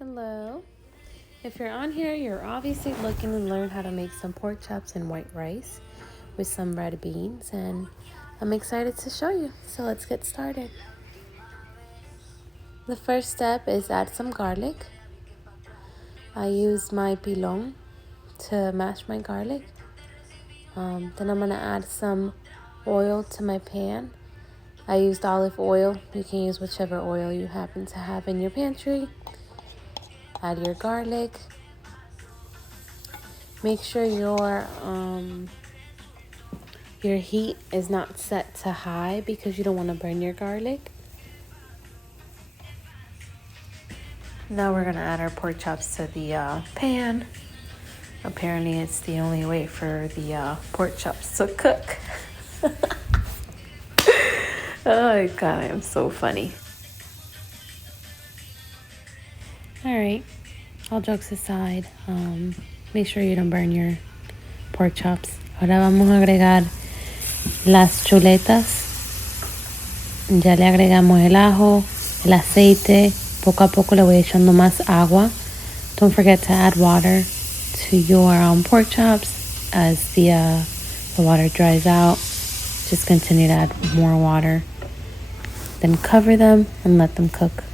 Hello. If you're on here, you're obviously looking to learn how to make some pork chops and white rice with some red beans, and I'm excited to show you. So let's get started. The first step is add some garlic. I use my pilon to mash my garlic. Then I'm gonna add some oil to my pan. I used olive oil. You can use whichever oil you happen to have in your pantry. Add your garlic. Make sure your heat is not set to high because you don't want to burn your garlic. Now we're gonna add our pork chops to the pan. Apparently it's the only way for the pork chops to cook. Oh God, I'm so funny. All right, all jokes aside, make sure you don't burn your pork chops. Ahora vamos a agregar las chuletas. Ya le agregamos el ajo, el aceite. Poco a poco le voy echando más agua. Don't forget to add water to your pork chops as the water dries out. Just continue to add more water. Then cover them and let them cook.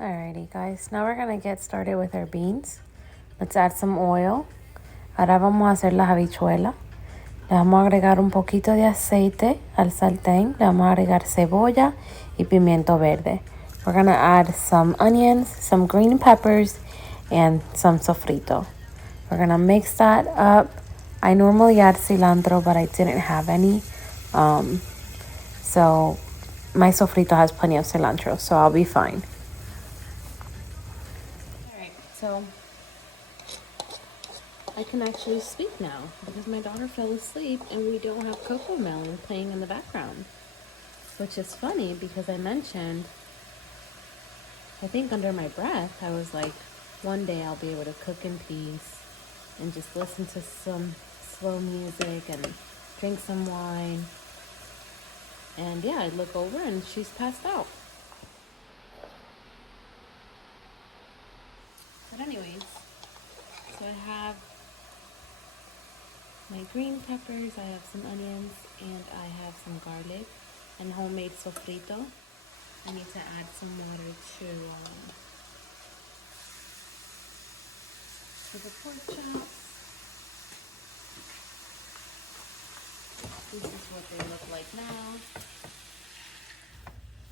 Alrighty guys, now we're gonna get started with our beans. Let's add some oil. Ahora vamos a hacer las habichuelas. Le vamos a agregar un poquito de aceite al sartén. Le vamos a agregar cebolla y pimiento verde. We're gonna add some onions, some green peppers, and some sofrito. We're gonna mix that up. I normally add cilantro, but I didn't have any. So my sofrito has plenty of cilantro, so I'll be fine. Alright, so I can actually speak now because my daughter fell asleep and we don't have Cocoa Melon playing in the background. Which is funny because I mentioned, I think under my breath, I was like, one day I'll be able to cook in peace and just listen to some slow music and drink some wine. And yeah, I look over and she's passed out. But anyways, so I have my green peppers, I have some onions, and I have some garlic and homemade sofrito. I need to add some water to the pork chops. This is what they look like now.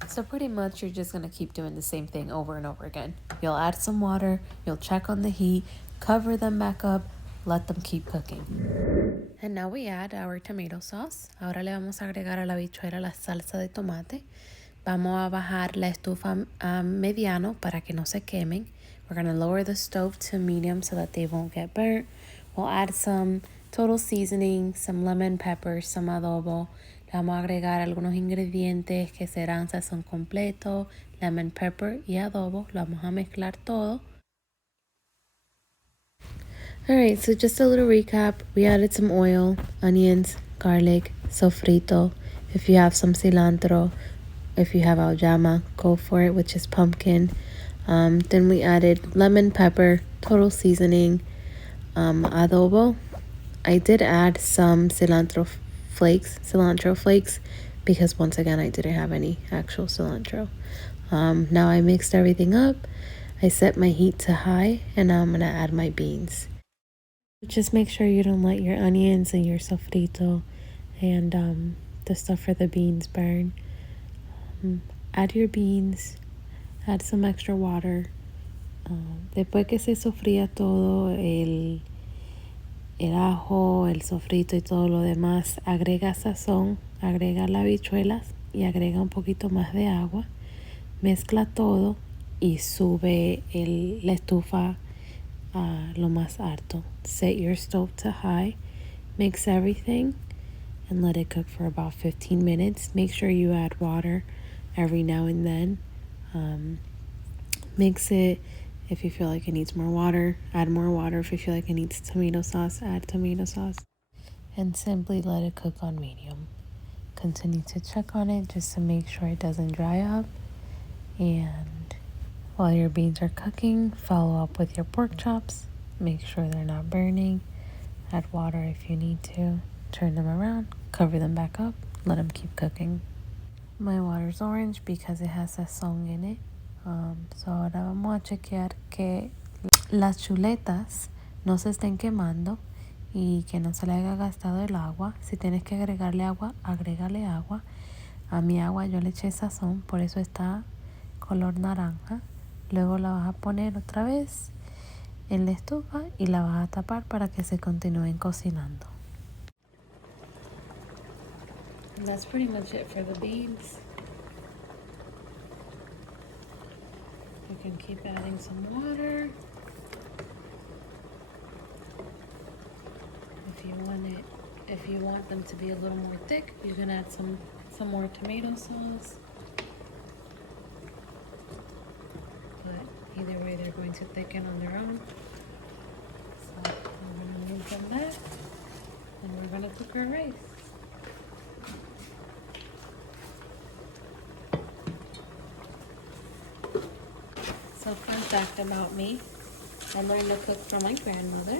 So pretty much you're just gonna keep doing the same thing over and over again. You'll add some water, you'll check on the heat, cover them back up, let them keep cooking. And now we add our tomato sauce. Ahora le vamos a agregar a la habichuela la salsa de tomate. Vamos a bajar la estufa a mediano para que no se quemen. We're gonna lower the stove to medium so that they won't get burnt. We'll add some total seasoning, some lemon pepper, some adobo. Le vamos a agregar algunos ingredientes que serán sazón completo, lemon pepper y adobo. Lo vamos a mezclar todo. Alright, so just a little recap. We added some oil, onions, garlic, sofrito. If you have some cilantro, if you have auyama, go for it, which is pumpkin. Then we added lemon pepper, total seasoning, adobo. I did add some cilantro flakes, because once again I didn't have any actual cilantro. Now I mixed everything up. I set my heat to high, and now I'm gonna add my beans. Just make sure you don't let your onions and your sofrito and the stuff for the beans burn. Add your beans, add some extra water. Después que se sofría todo, el ajo, el sofrito y todo lo demás, agrega sazón, agrega las habichuelas y agrega un poquito más de agua. Mezcla todo y sube la estufa a lo más alto. Set your stove to high, mix everything, and let it cook for about 15 minutes. Make sure you add water every now and then. Mix it. If you feel like it needs more water, add more water. If you feel like it needs tomato sauce, add tomato sauce. And simply let it cook on medium. Continue to check on it just to make sure it doesn't dry up. And while your beans are cooking, follow up with your pork chops. Make sure they're not burning. Add water if you need to. Turn them around, cover them back up, let them keep cooking. My water's orange because it has sazon in it. So ahora vamos a chequear que las chuletas no se estén quemando y que no se le haya gastado el agua. Si tienes que agregarle agua, agrégale agua. A mi agua yo le eché sazón, por eso está color naranja. Luego la vas a poner otra vez en la estufa y la vas a tapar para que se continúen cocinando. And that's pretty much it for the beans. You can keep adding some water. If you want them to be a little more thick, you can add some more tomato sauce. But either way, they're going to thicken on their own. So we're gonna move from that, and we're gonna cook our rice. So fun fact about me, I learned to cook from my grandmother.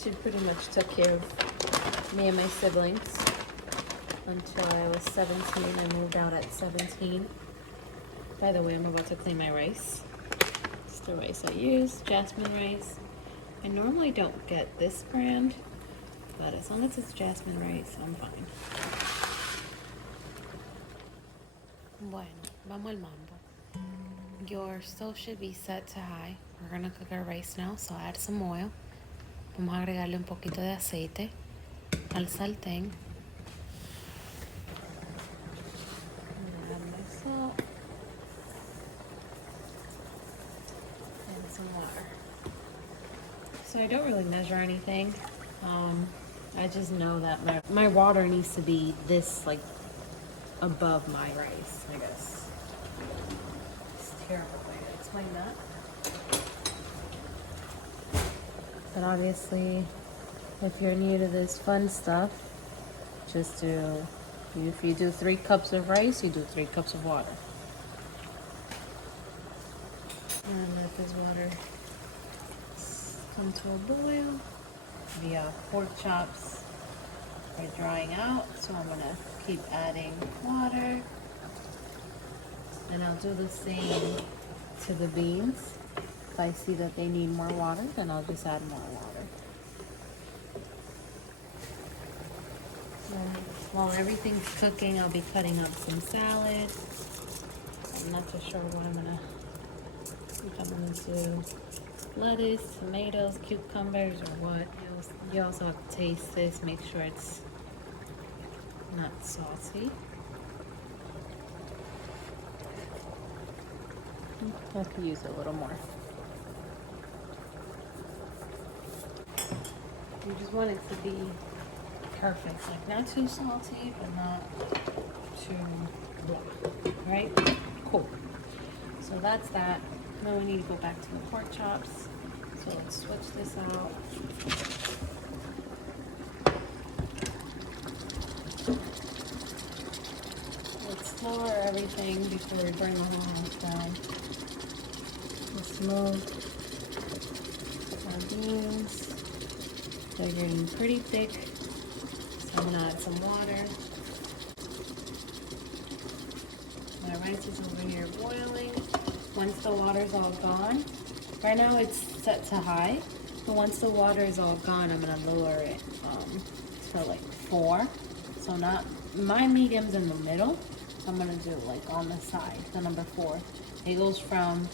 She pretty much took care of me and my siblings until I was 17. I moved out at 17. By the way, I'm about to clean my rice. It's the rice I use, jasmine rice. I normally don't get this brand, but as long as it's jasmine rice, I'm fine. Bueno, vamos al mambo. Your stove should be set to high. We're gonna cook our rice now, so add some oil. Vamos a agregarle un poquito de aceite al sartén. Add my salt and some water. So I don't really measure anything. I just know that my water needs to be this like above my rice, I guess. It's a terrible way to explain that. But obviously, if you're new to this fun stuff, just if you do 3 cups of rice, you do 3 cups of water. And let this water come to a boil. The pork chops are drying out, so I'm gonna keep adding water. And I'll do the same to the beans. If I see that they need more water, then I'll just add more water. And while everything's cooking, I'll be cutting up some salad. I'm not too sure what I'm gonna do. Lettuce, tomatoes, cucumbers, or what. You also have to taste this, make sure it's not salty. I have to use a little more. You just want it to be perfect, like not too salty, but not too blah, right? Cool. So that's that. Now we need to go back to the pork chops. So let's switch this out. Let's lower everything before we bring the whole house down. Let's move our beans. They're getting pretty thick, so I'm gonna add some water. My rice is over here boiling. Once the water's all gone, right now it's set to high, but once the water is all gone, I'm gonna lower it to like 4. So not my medium's in the middle. So I'm gonna do like on the side, the number 4. It goes from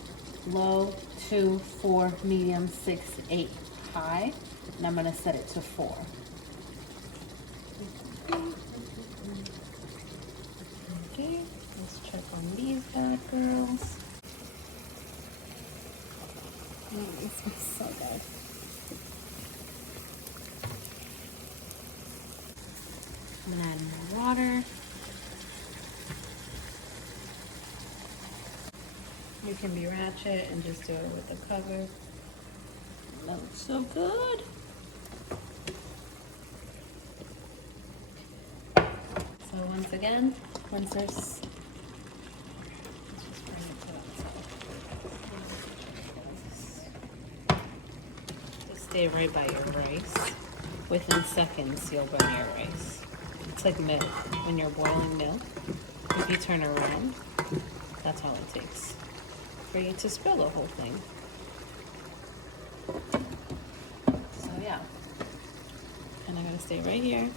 low to 4, medium, 6, 8, high, and I'm gonna set it to 4. Okay, let's check on these bad girls. It smells so good. I'm gonna add more water. You can be ratchet and just do it with the cover. That looks so good. So once again, once there's, let's just bring it to that side. Just stay right by your rice. Within seconds, you'll burn your rice. It's like milk. When you're boiling milk, if you turn around, that's all it takes for you to spill the whole thing. So yeah, and I'm gonna stay right here.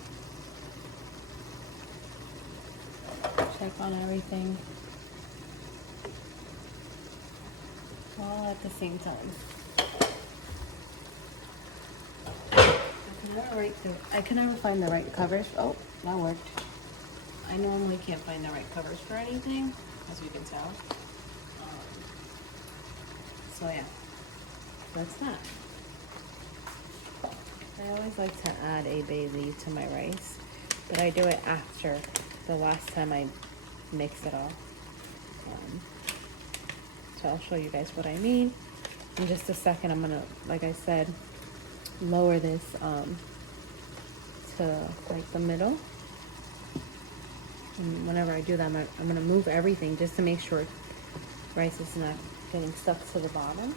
Check on everything all at the same time. I can never find the right covers. Oh, that worked. I normally can't find the right covers for anything, as you can tell. So yeah, that's that. I always like to add a bay leaf to my rice, but I do it after the last time I mix it all. So I'll show you guys what I mean. In just a second, I'm gonna, like I said, lower this to like the middle. And whenever I do that, I'm gonna move everything just to make sure rice is not getting stuck to the bottom.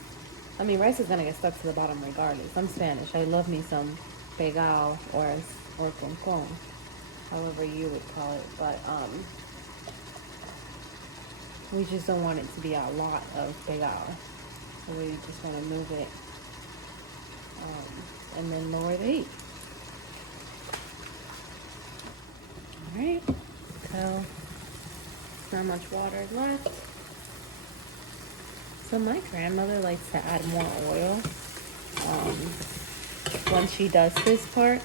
I mean, rice is gonna get stuck to the bottom regardless. I'm Spanish. I love me some pegao or con, however you would call it. But we just don't want it to be a lot of pegao. So we just want to move it and then lower the heat. All right. So not much water left. So my grandmother likes to add more oil when she does this part.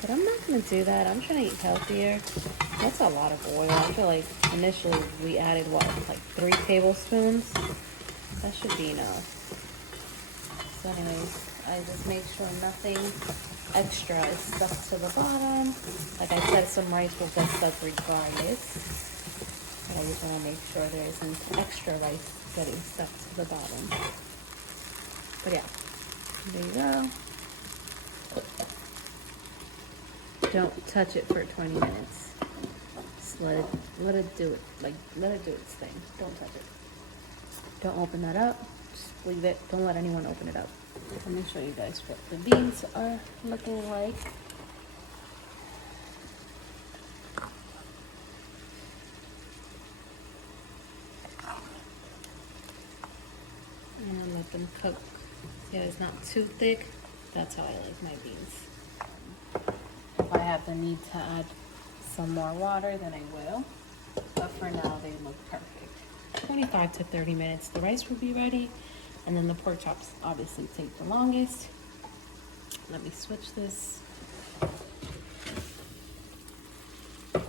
But I'm not going to do that. I'm trying to eat healthier. That's a lot of oil. I feel like initially we added, what, like 3 tablespoons? That should be enough. So anyways, I just make sure nothing extra is stuck to the bottom. Like I said, some rice will get stuck regardless. But I just want to make sure there isn't extra rice getting stuck to the bottom. But yeah, there you go. Don't touch it for 20 minutes. Just let it do it. Like, let it do its thing. Don't touch it. Don't open that up. Just leave it. Don't let anyone open it up. Let me show you guys what the beans are looking like. And let them cook. See how it's not too thick? That's how I like my beans. If I have the need to add some more water, then I will. But for now, they look perfect. 25 to 30 minutes, the rice will be ready. And then the pork chops obviously take the longest. Let me switch this. So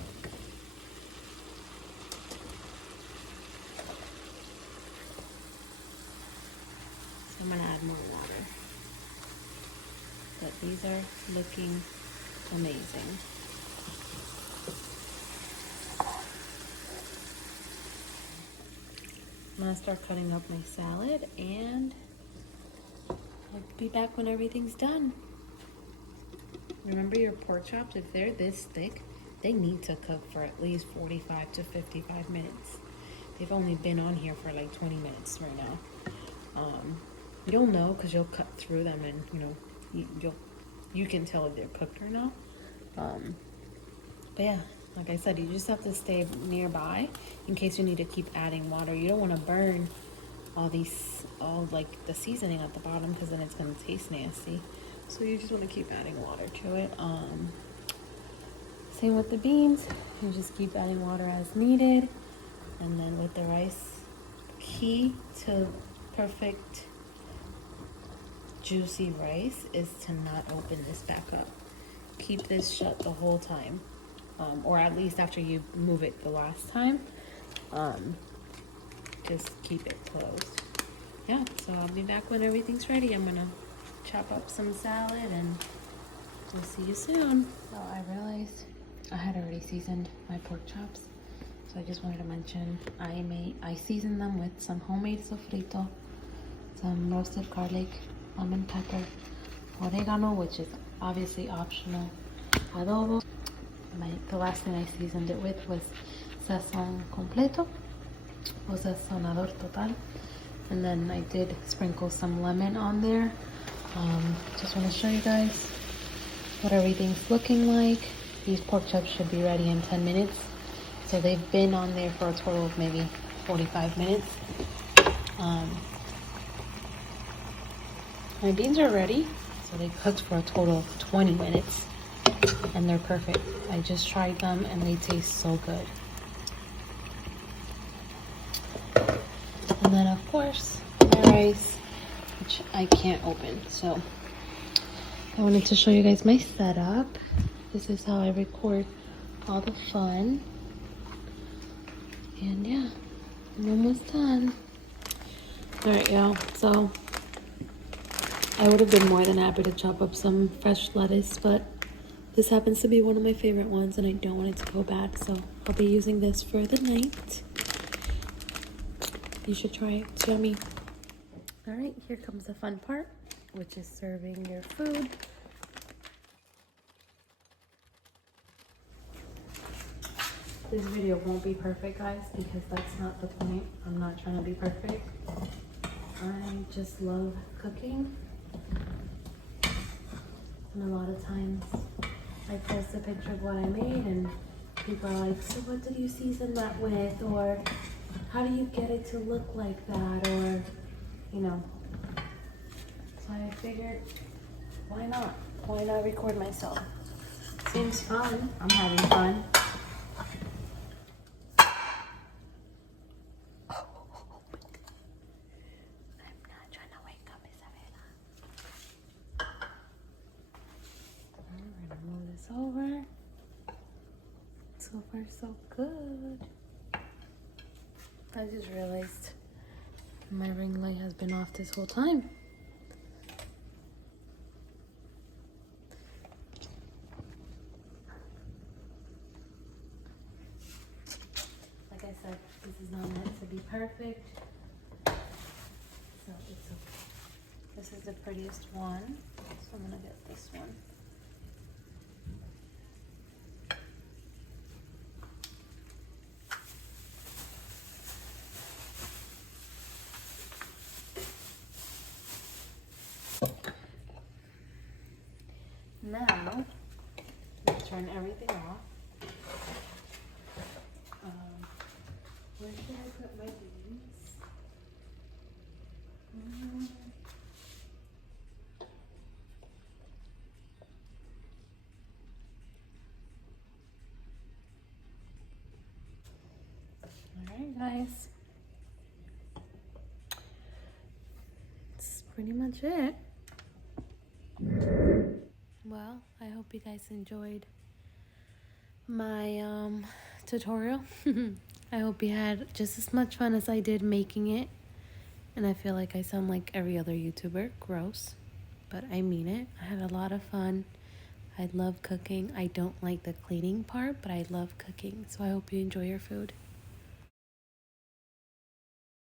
I'm gonna add more water. But these are looking amazing. I'm gonna start cutting up my salad and I'll be back when everything's done. Remember your pork chops, if they're this thick, they need to cook for at least 45 to 55 minutes. They've only been on here for like 20 minutes right now. You'll know because you'll cut through them and you can tell if they're cooked or not. But yeah, like I said, you just have to stay nearby in case you need to keep adding water. You don't want to burn all like the seasoning at the bottom because then it's going to taste nasty. So you just want to keep adding water to it. Same with the beans. You just keep adding water as needed. And then with the rice, key to perfect juicy rice is to not open this back up. Keep this shut the whole time. Or at least after you move it the last time, just keep it closed. Yeah, so I'll be back when everything's ready. I'm gonna chop up some salad and we'll see you soon. So I realized I had already seasoned my pork chops. So I just wanted to mention I seasoned them with some homemade sofrito, some roasted garlic, lemon pepper, oregano, which is obviously optional, adobo, The last thing I seasoned it with was Sazon completo or sazonador total. And then I did sprinkle some lemon on there. Just want to show you guys what everything's looking like. These pork chops should be ready in 10 minutes. So they've been on there for a total of maybe 45 minutes. My beans are ready. So they cooked for a total of 20 minutes. And they're perfect. I just tried them and they taste so good. And then of course, my rice, which I can't open. So I wanted to show you guys my setup. This is how I record all the fun. And yeah, I'm almost done. Alright, y'all. So I would have been more than happy to chop up some fresh lettuce, but this happens to be one of my favorite ones and I don't want it to go bad. So I'll be using this for the night. You should try it. It's yummy. Alright, here comes the fun part, which is serving your food. This video won't be perfect, guys, because that's not the point. I'm not trying to be perfect. I just love cooking. And a lot of times I post a picture of what I made and people are like, so what did you season that with? Or how do you get it to look like that? Or, you know. So I figured, why not? Why not record myself? Seems fun. I'm having fun. Over. So far, so good. I just realized my ring light has been off this whole time. Like I said, this is not meant to be perfect, so it's okay. This is the prettiest one, so I'm gonna get this one. Now, let's turn everything off. Where should I put my beans? Alright, guys. That's pretty much it. Well, I hope you guys enjoyed my tutorial. I hope you had just as much fun as I did making it. And I feel like I sound like every other YouTuber. Gross. But I mean it. I had a lot of fun. I love cooking. I don't like the cleaning part, but I love cooking. So I hope you enjoy your food.